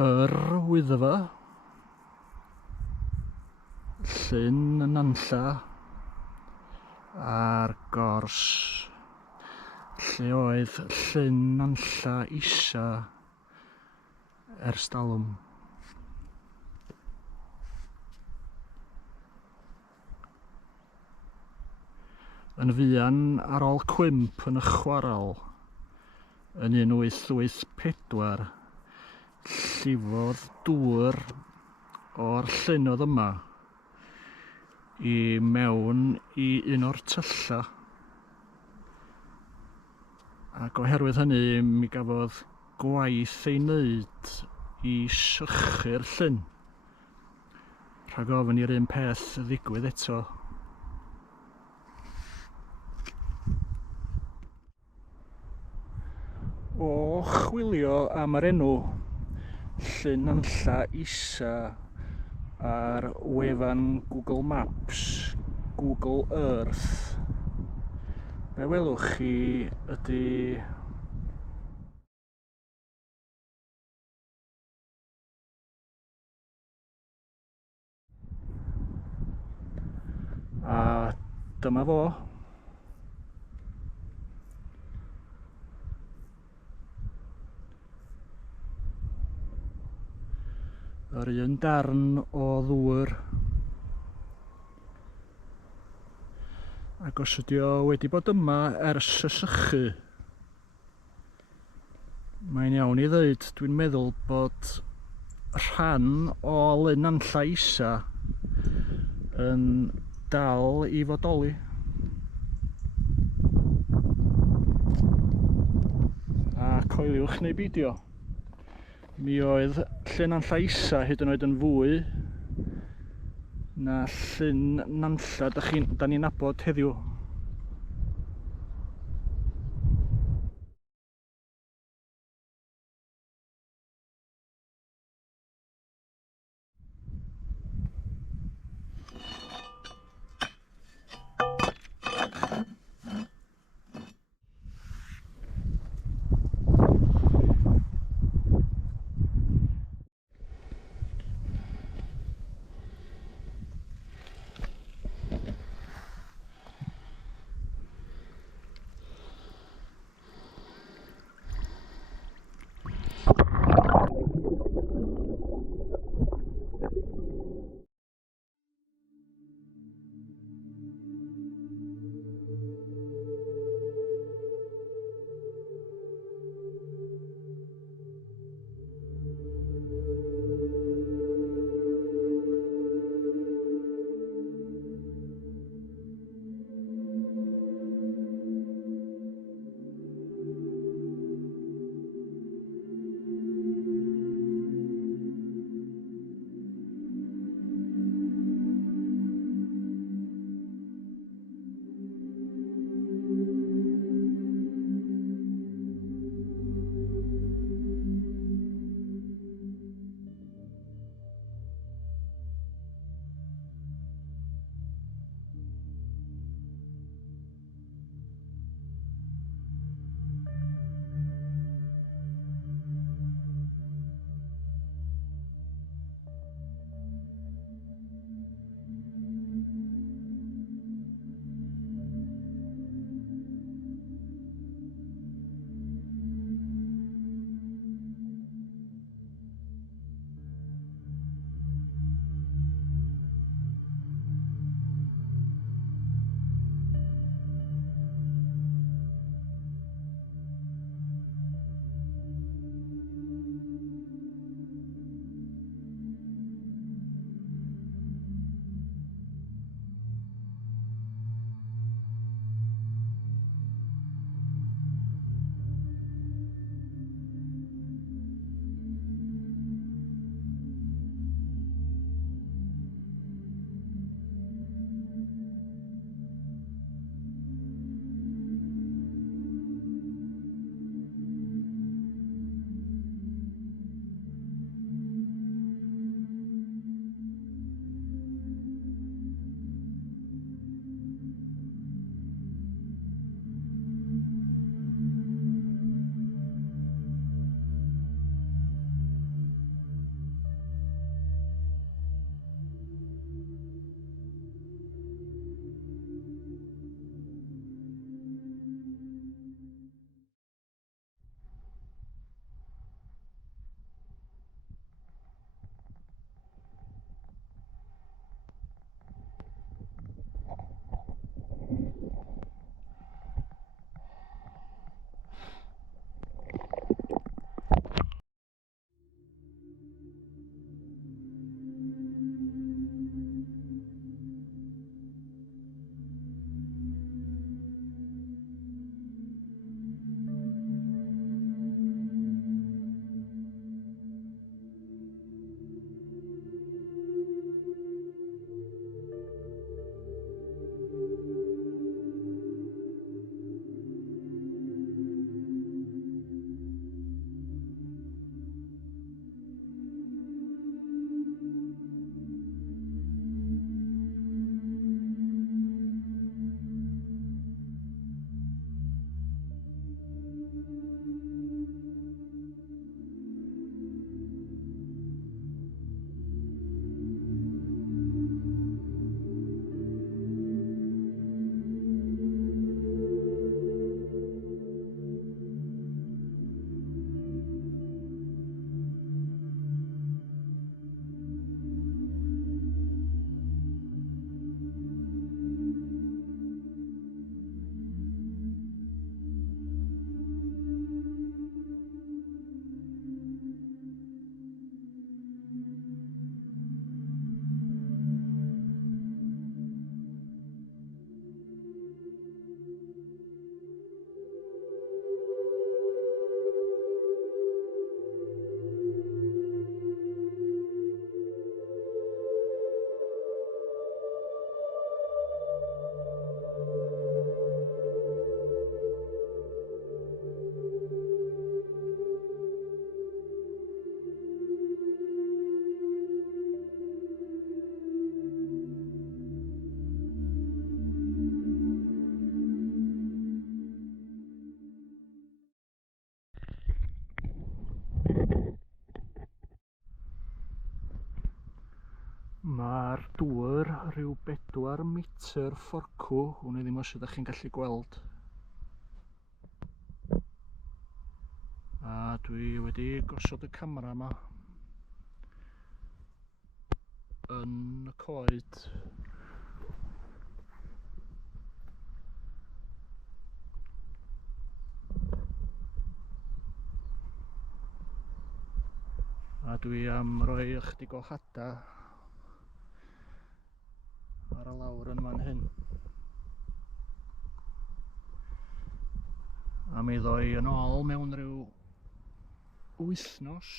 Yr Wyddfa, Llyn Nantlla a'r Gors, lle oedd Llyn Nantlla isa ers talwm. Yn fuan ar ôl cwymp yn y chwaral yn 1884, llifodd dŵr o'r llynodd yma i mewn i un o'r tylla, ac oherwydd hynny mi gafodd gwaith ei wneud i sychu'r llyn, rhag ofn i'r un peth ddigwydd eto. O chwilio am yr enw Llyn Nantlla isa ar wefan Google Maps, Google Earth, be welwch chi ydy a dyma fo. Yr un darn o ddŵr, ac os ydi o wedi bod yma ers y sychu, mae'n iawn i ddeud, dwi'n meddwl bod rhan o Lyn Nantlla isa yn dal i fodoli. A coeliwch neu beidio, mi oedd Llyn Nantlla isa hyd yn oed yn fwy na Llyn Nantlla da ni'n nabod heddiw. Mae'r dŵr rhyw 4 metr fforcw, hwn i ddim os ydych chi'n gallu gweld. A dwi wedi gosod y camera yma yn y coed. A dwi am roi ychydig o hada ar y lawr yn fan hyn. A mi ddoi yn ôl mewn rhyw wythnos